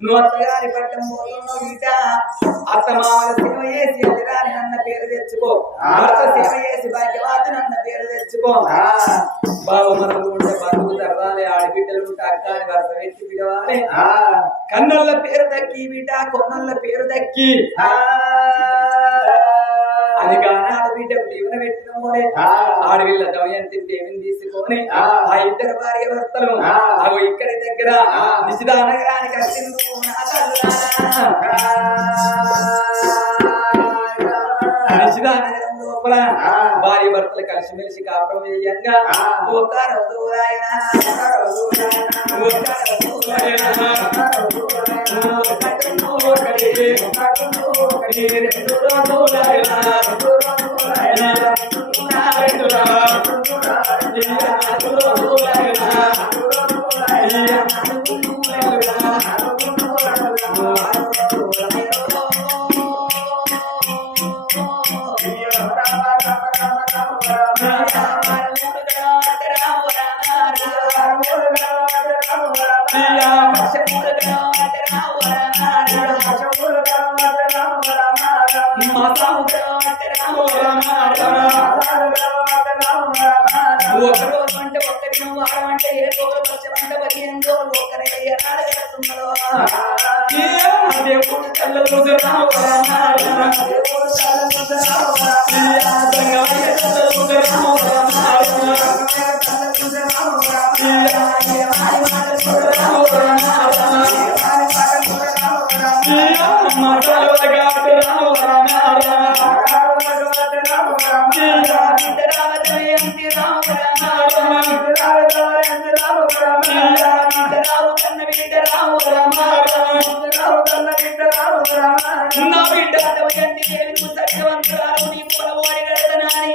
నువ్వు అత్తగారి పట్టం పోతున్నావు బిడ్డ అత్త మామల సేవ చేసి ఎదిరాని అన్న పేరు తెచ్చుకో. భర్త సేవ చేసి భాగ్యవాది అన్న పేరు తెచ్చుకో. బాబు మనకు ఉంటే బంధువు తరవాలి ఆడబిడ్డలు ఉంటే అక్క అని వరుస పెట్టి పిలవాలి. కన్నోళ్ళ పేరు దక్కి బిడ్డ కొన్నోళ్ళ పేరు దక్కి. అది కానీ ఆడబిడ్డ దీవెన పెట్టిన పోలే ఆడవిల్ల దమయంతి దేవిని తీసుకొని ఆ. ఇద్దరు భార్య భర్తలు అవి ఇక్కడి దగ్గర నిశిదా నగరానికి వచ్చింది భర్తలు కలిసిమెలిసి కాపురం చేయంగా. ఒక రోజు ఒకరోజు అంటే ఒక్కరి వారం అంటే ఏ రోజు పచ్చం అంటే పదిహేను దేవుడు సత్యవంతురాలు నీ పొలవాడి గడతనాని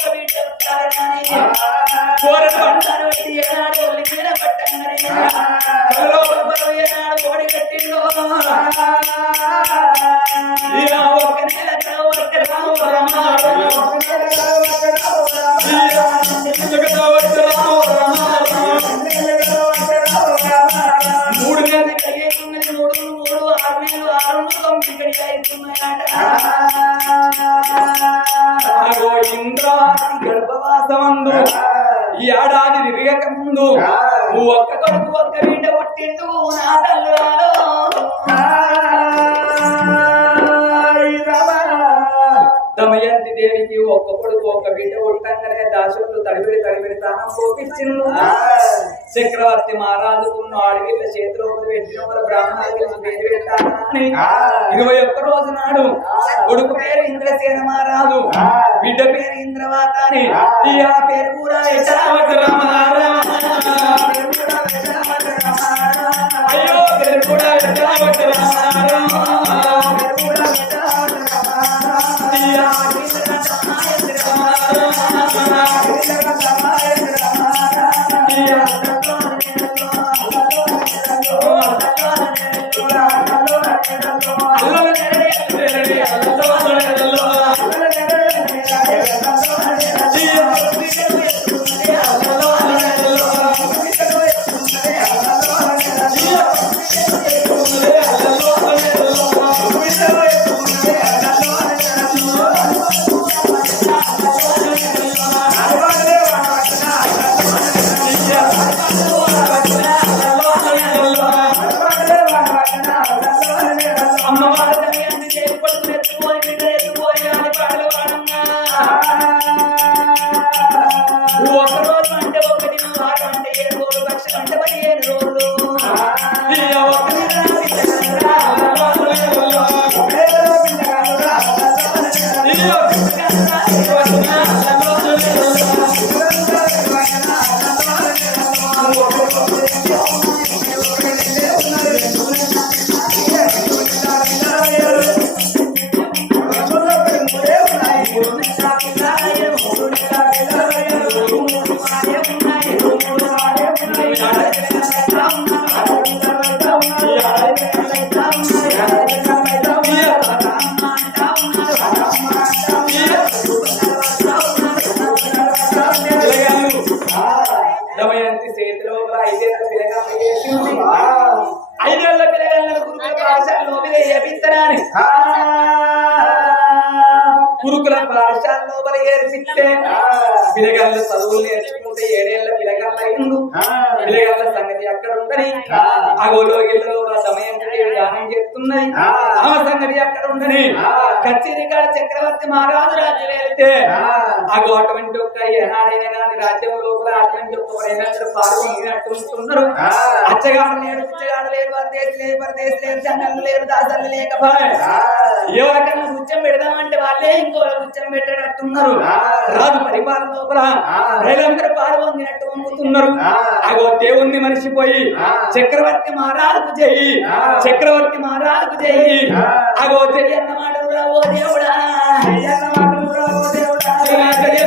ఒక బిడ్డ కావాలని గిరికయ్యా పట్టి ఆడపిల్ల మీద పట్ట రాముల మాట మీద పట్ట ముందు నువ్వు ఒక్క కొడుకు ఒక్క బిడ్డ పుట్టిండు నా తల్లురాలో దాసులు తడిపిడి తడిపిడి తానం పోపించిండు చక్రవర్తి మహారాజుకున్న అడవిళ్ళ చేతిలో పెట్టిన బ్రాహ్మణులు పేరు పెట్టాలని. ఇరవై ఒక్క రోజు నాడు కొడుకు పేరు ఇంద్రసేన మహారాజు బిడ్డ పేరు ఇంద్రవాత అని. ఈ ఆ పేరు కూడా యశావతి రామారామ. అయ్యో పేరు కూడా యశావతి రామారామ. Okay. పిల్లగాళ్ళ సంగతి అక్కడ ఉందని. అగోలో ఇళ్ళలో సమయం గానం చేస్తున్నది ఆమె సంగతి అక్కడ ఉందని. కచేరి కాడ చక్రవర్తి మహారాజు రాజ్యం వెళ్తే అగో అటువంటి ఒక్క ఏనాడైనా కానీ రాజ్యం లోపల అటువంటి ఒక్క ప్రేమేంద్ర పాల్గొనట్టు ఉంటున్నారు. అచ్చగాడు లేడు పిచ్చగాడు లేడు పరదేశి లేదు పరదేశి లేరు జంగళ్ళు లేరు దాసళ్ళు లేకపోయి ఎవరికన్నా ముత్యం పెడదామంటే వాళ్ళే ఇంకో ముత్యం పెట్టేటట్టున్నారు రాజు పరిపాలన లోపల ప్రజలందరూ పాల్గొందినట్టు వంగుతున్నారు అగో దేవుణ్ణి మరిచిపోయి చక్రవర్తి మహారాజుకు చెయ్యి. చక్రవర్తి మహారాజుకు చెయ్యి. అగో చెయ్యి అన్న మాటలు రా ఓ దేవుడా. మాటలు ఓ మాటలు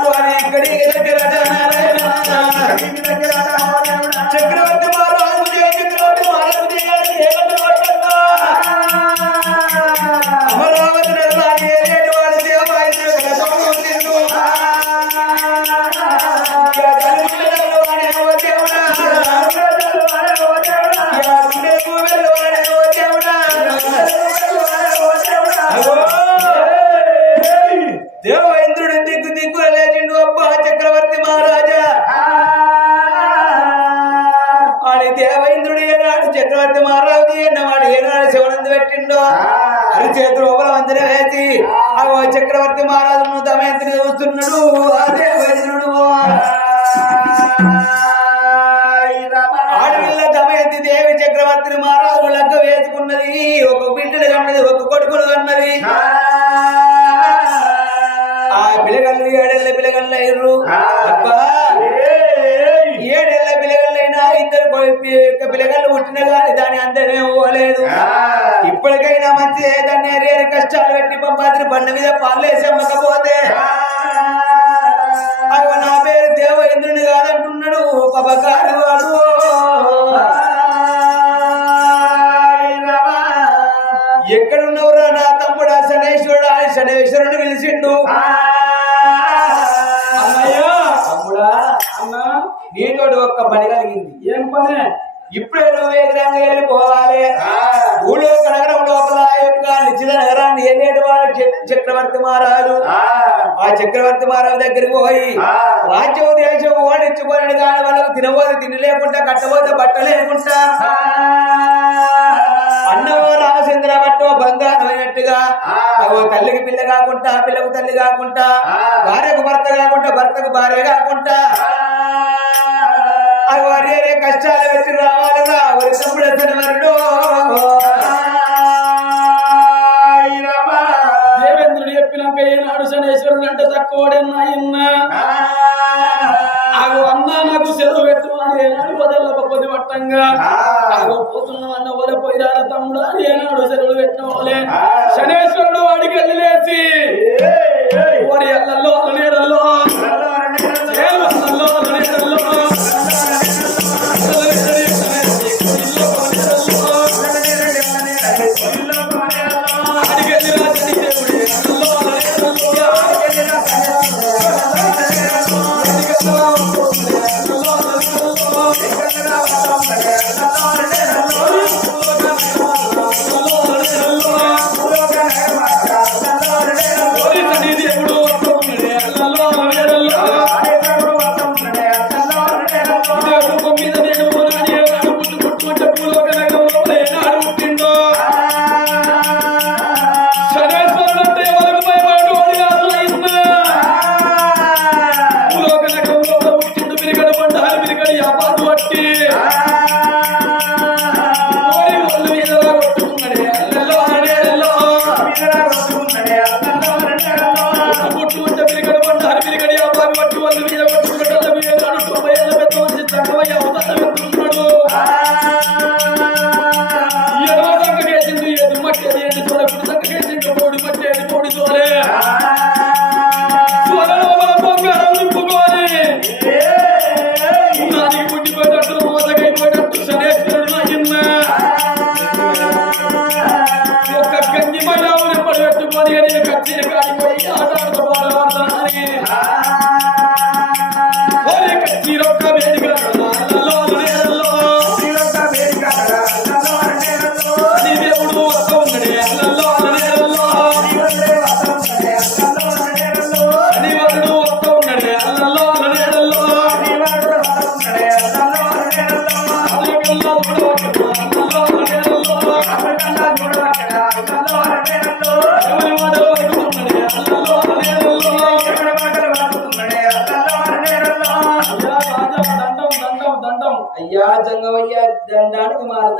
ఓ మాటలు ఓ దగ్గర దమయంతిని చూస్తున్నాడు ఆ దేవేంద్రుడు ఆడపిల్ల దమయంతి దేవి చక్రవర్తిని మహారాజు లగ్గ వేసుకున్నది ఒక బిడ్డలు కన్నది ఒక కొడుకులు కన్నది. ఆ పిల్లగల్లు ఏడేళ్ళ పిల్లగల్లు అయ్యారు ఏడేళ్ళ పిల్లగల్లైనా ఇద్దరు పిల్లగల్లు పుట్టిన కానీ దాని అందమే పోలేదు. ఇప్పటికైనా మంచి దాన్ని రేరు కష్టాలు పెట్టి పంపాదిని బండ మీద పాలేసి అమ్మకపోతే. దేవేంద్రుని కాదంటున్నాడు పబకారు వాడు. ఎక్కడున్నవురా నా తమ్ముడు? ఆ శనేశ్వరుడు? ఆ శనేశ్వరుని పిలిచిండు. తమ్ముడా అన్న నీతోటి ఒక్క పని కలిగింది. ఏం పని? ఇప్పుడే నువ్వు ఎదురంగా వెళ్ళిపోవాలి ఊళ్ళో కనగరం లోపల యొక్క నిశ్చిత నగరాన్ని వాడు చ- చక్రవర్తి మహారాజు? ఆ. చక్రవర్తి మహారాజు దగ్గరికి పోయి రాజ్యం దేశం ఓడించుకోలేడు కానీ వాళ్ళకు తినబోతే తిని లేకుండా కట్టబోతే బట్ట లేకుండా అన్నవో రామచంద్ర బట్టో బంగారం అయినట్టుగా తల్లికి పిల్ల కాకుండా పిల్లకు తల్లి కాకుండా భార్యకు భర్త కాకుండా భర్తకు భార్య కాకుండా అరే కష్టాలు పెట్టి రావాలిరా తమ్ముడు ఎత్తని మరుడు దేవేంద్రుడు చెప్పినాక ఏనాడు శనేశ్వరుడు అంటే తక్కువడన్నా అన్నా నాకు సెలవు పెట్టు అని ఏనాడు వదల పొది పట్టంగా ఆగు పోతున్నాం అన్న వల పోయిరాల తమ్ముడు అని ఏనాడు సెలవులు పెట్టిన వాళ్ళే. శనేశ్వరుడు వాడికి వెళ్ళి లేచి. ఓరి అల్లల్లో అలనేరల్లో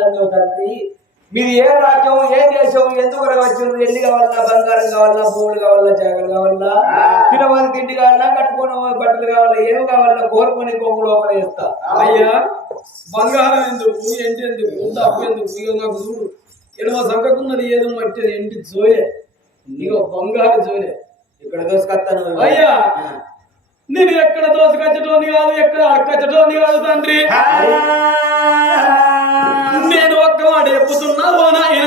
మారదండి తండ్రి. మీరు ఏ రాజ్యం ఏ దేశం ఎందుకు వచ్చిండ్రు ఎన్ని కావాలా బంగారం కావాలా భూములు కావాలా జాగలు కావాలా తినవాలి తిండి కావాలా కట్టుకోని బట్టలు కావాలా ఏమి కావాలా కోరుకొని కొంగు లోపల వేస్తా అయ్యా బంగారం ఎందుకు? ఎంటి ఎందుకు? డబ్బు ఎందుకు? ఇక నాకు చూడు. ఎడమ సంకకున్నది ఏదో మట్టి ఎంటి జోయే. ఇక బంగారు జోయే. ఇక్కడ దోసుకొస్తాను? అయ్యా నేను ఎక్కడ దోసకచ్చటోని కాదు ఎక్కడ అక్కచ్చటోని కాదు తండ్రి. నేను ఒక్క మాట చెప్పుతున్నా ఓ నాయనా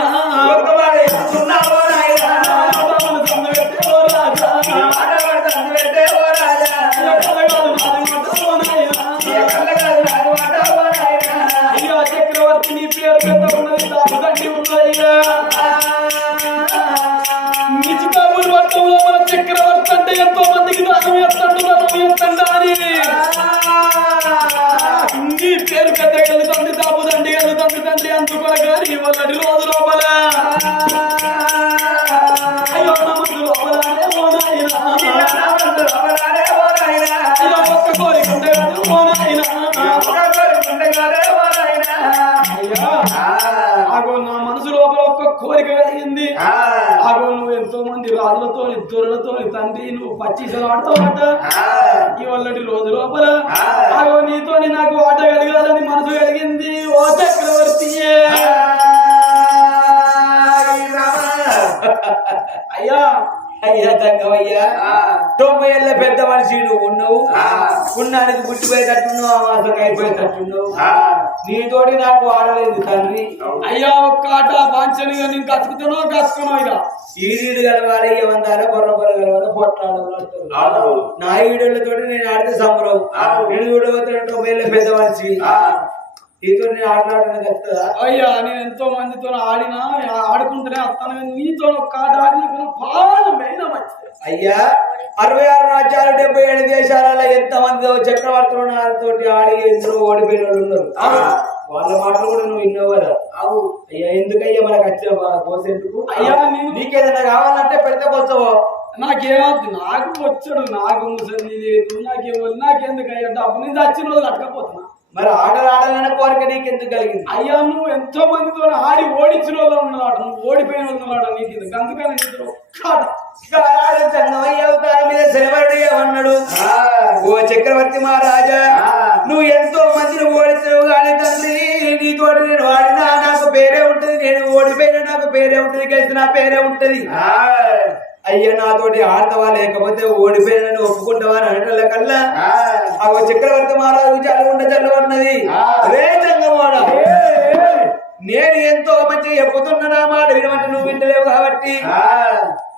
ఆగో నా మనసు లోపల ఒక్క కోరిక కలిగింది. ఆగో నువ్వు ఎంతో మంది రాజులతో దొరలతో తండ్రి నువ్వు పచ్చిసలు ఆడతావట. ఇవాళటి రోజు లోపల ఆగో నీతో నాకు ఆట కలగాలని మనసు కలిగింది. ఓ చక్రవర్తి. అయ్యా అయ్యా తగ్గవయ్యా తొంభై ఏళ్ళ పెద్ద మనిషి నువ్వు ఉన్నావు. ఉన్నానికి పుట్టిపోయేటట్టున్నావు అమాసకు అయిపోయేటట్టున్నావు. నీతోటి నాకు ఆడలేదు తండ్రి. అయ్యా ఒక్క ఆట బాంచనిగా నేను కసుకుతానో కసుకునో ఇక. ఈడీడు కలవాలి ఏమందాల బొర్ర బొర్ర కలవాలి పొట్లాడాలి నా ఈడులతోటి నేను ఆడితే సంబరం. నేను చూడబోతున్న తొంభై ఏళ్ళ పెద్ద మనిషి. నేను అయ్యా నేను ఎంతో మందితో ఆడినా ఆడుకుంటూనే వస్తాను నీతో ఒక్క ఆడినా మంచిది అయ్యా అరవై ఆరు రాజ్యాలు డెబ్బై ఏడు దేశాలలో ఎంత మంది చక్రవర్తులు నాతోటి ఆడి ఎందరో ఓడిపోయిన వాళ్ళు ఉన్నారు వాళ్ళ మాటలు కూడా నువ్వు విన్నావు కదా అవు అయ్యా ఎందుకయ్యా మనకు వచ్చిన బాధ పోసేందుకు అయ్యా, నేను- నీకేదైనా కావాలంటే పెద్ద కొలుస్తావో నాకేమవుతుంది నాకు వచ్చాడు నాకు ముసలి లేదు నాకేమో నాకెందుకు అయ్యా డబ్బు నుంచి వచ్చిన రోజు కట్టకపోతున్నా మరి ఆటలు ఆడాలనే కోరిక నీకెందుకు కలిగింది? అయ్యా నువ్వు ఎంతో మందితో ఆడి ఓడించిన వాళ్ళు ఉన్నాడు నువ్వు ఓడిపోయిన వాళ్ళు నీకు ఇది అందుకని నీతో ఏమన్నాడు? ఓ చక్రవర్తి మహారాజా నువ్వు ఎంతో మందిని ఓడించవు కానీ తండ్రి నీతోటి నేను వాడినా నాకు పేరే ఉంటది నేను ఓడిపోయినా నాకు పేరే ఉంటది కలిసి నా పేరే ఉంటది. అయ్యా నాతోటి ఆడతావా? లేకపోతే ఓడిపోయినని ఒప్పుకుంటావా? అని అనటల కల్లా ఆ. చక్రవర్తి మహారాజు చల్లవన్నది అదే చంగమాడ నేను ఎంతో మంచిగా చెప్పుతున్నా మాట వినమంటే నువ్వు వింటలేవు కాబట్టి.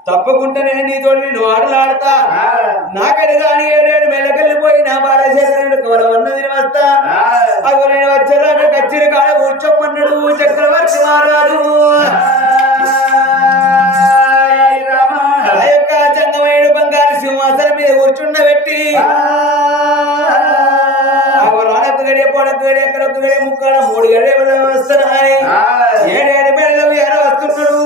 తప్పకుండా నేను నీతో నేను ఆటలు ఆడతా నాకని కానీ ఏడేడు మెల్లకెళ్ళిపోయి నా చేసిన కవలవన్నది వస్తా అగో నేను వచ్చారా కచ్చిరి కాడ కూర్చోమన్నాడు చక్రవర్తి మహారాజు. కూర్చుండబెట్టి. అగో రాడొక్క గడియ పొడొక్క గడియ ఎక్కడొక్క గడియ ముక్కడ మూడు గడియ వస్తున్నాయి. ఏడేడు మెడలు ఎర వస్తున్నాడు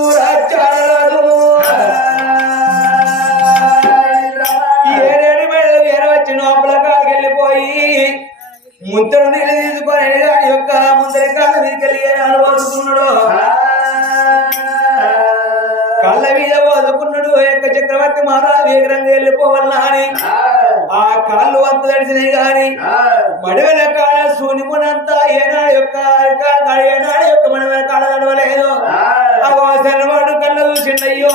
మహారాజు వేగరంగా వెళ్ళిపోవాలా అని ఆ. కాళ్ళు వంత తడిసినాయి గాని మడవల కాడ శూన్యమునంతా ఏనాడు యొక్క ఏనాడు యొక్క మడవల కాడ నడవలేదు. అగో శనవాడు కళ్ళ చూసిండయ్యో.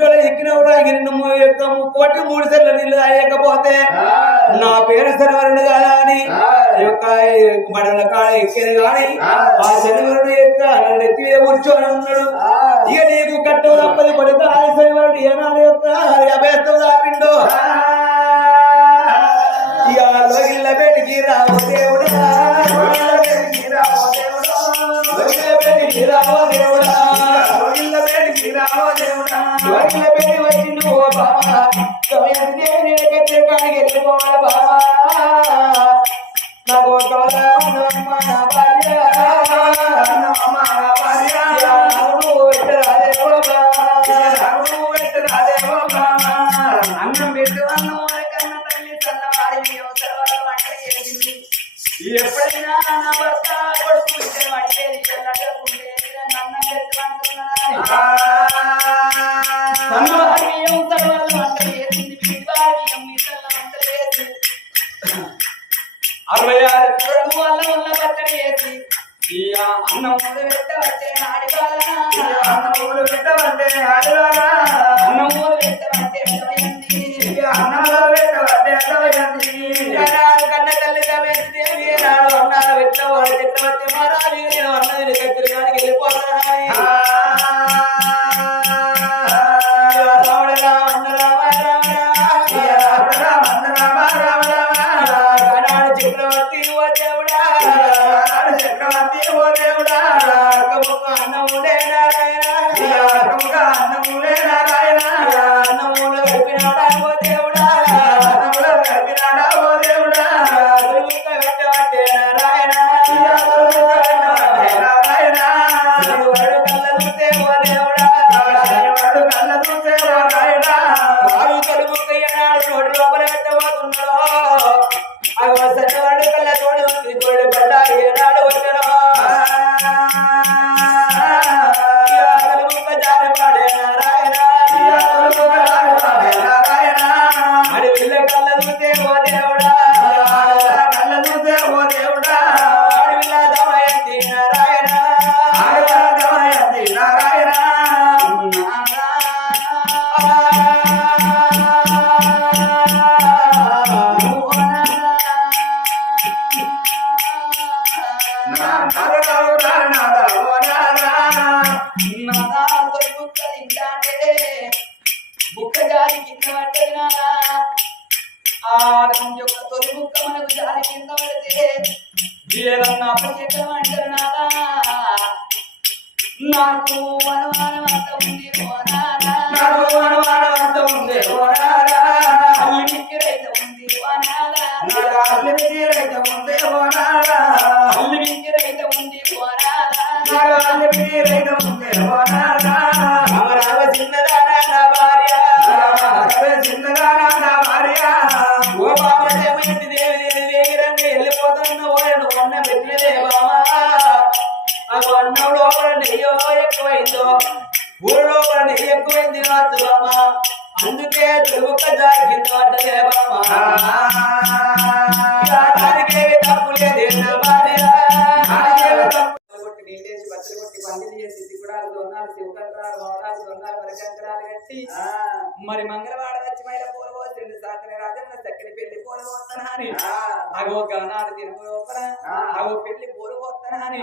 బిట్టోల ఎక్కినవరా నిన్ను యొక్క కోటి మూడు సార్లు నీళ్ళు అయ్యకపోతే నా పేరు శనివరుడు కాదా అని యొక్క మడల కాడ ఎక్కిన గాని ఆ శనివరుడు యొక్క నెత్తి మీద కూర్చొని ఉన్నాడు. ఇక నీకు కట్టు తప్పది కొడుకు ఆ శనివరుడు ఏనాడు యొక్క అభ్యస్తం దాపిండు ఇక లోగిళ్ళ బయటికి రావు దేవుడా. లోగిళ్ళ రావా దేవుడా? లోగిళ్ళ వేడికి రావా దేవుడా లోగిళ్ళ వేడి వచ్చి నువ్వు బావా సమయం దేవుని కట్టే కాడికి వెళ్ళిపోవాలి బావా నాకు ఒక ఉన్నమ్మ నా భార్య ఉన్నమ్మ నా భార్య నువ్వు ఎట్ట నాకు వనవాన వార్త ఉంది ఓనారా నాకు వనవాన వార్త ఉంది ఓనారా అల్లికి రైత ఉంది ఓనారా నాకు అందుకే మరి మంగళవాడ వచ్చి మహిళ పూలు పోతుంది రాజన్న చక్కని పెళ్ళి పూలు పోతానని అగో గనాడు తిరుమల అగో పెళ్ళి పూలు పోతానని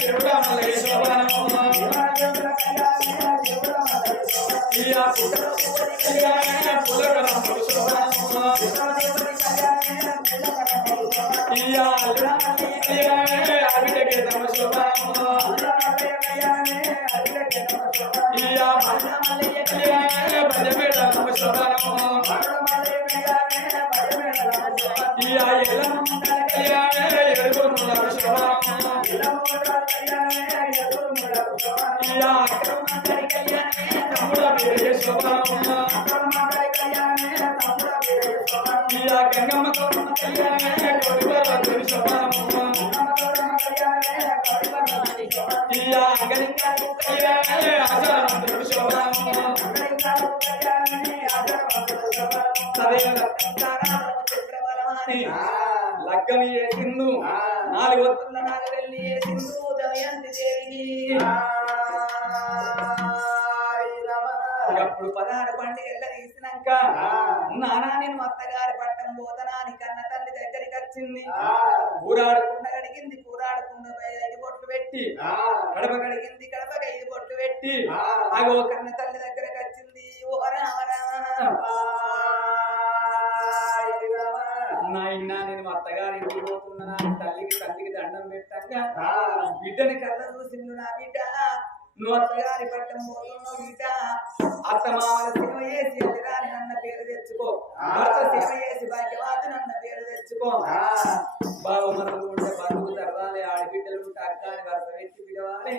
మల్లయ్య శోభనము ఇయ్య పుట్టలో పువ్వుని ఇయ్య నాయనా నేను మా అత్తగారి ఇంటికి పోతున్నా తల్లికి తల్లికి దండం పెట్టంగా బిడ్డని కళ్ళ చూసిండు నా బిడ్డ. నువ్వు అత్తగారి పట్టం పోతున్నావు బిడ్డ. అత్త మామల సేవ చేసి అల్లిరాని అన్న పేరు తెచ్చుకో. భర్త సేవ చేసి భాగ్యవాదుని అన్న పేరు తెచ్చుకో. బావమరులు ఉంటే బంధువు తర్వాలే ఆడబిడ్డలు ఉంటే అక్కాని వరుస పెట్టి పిలవాలి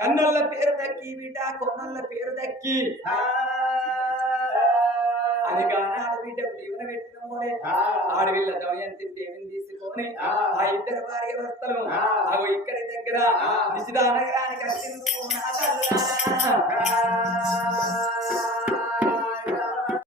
కన్నోళ్ళ పేరు దక్కి బిడ్డ కొన్నోళ్ళ పేరు దక్కి. అది కానీ ఆడబిడ్డ దీవెన పెట్టిన పోలే ఆడవిల్ల దమయంతి దేవిని తీసుకొని ఆ. ఇద్దరు భార్య భర్తలు అగో ఇక్కడి దగ్గర నిశిదానగరానికి వచ్చింది.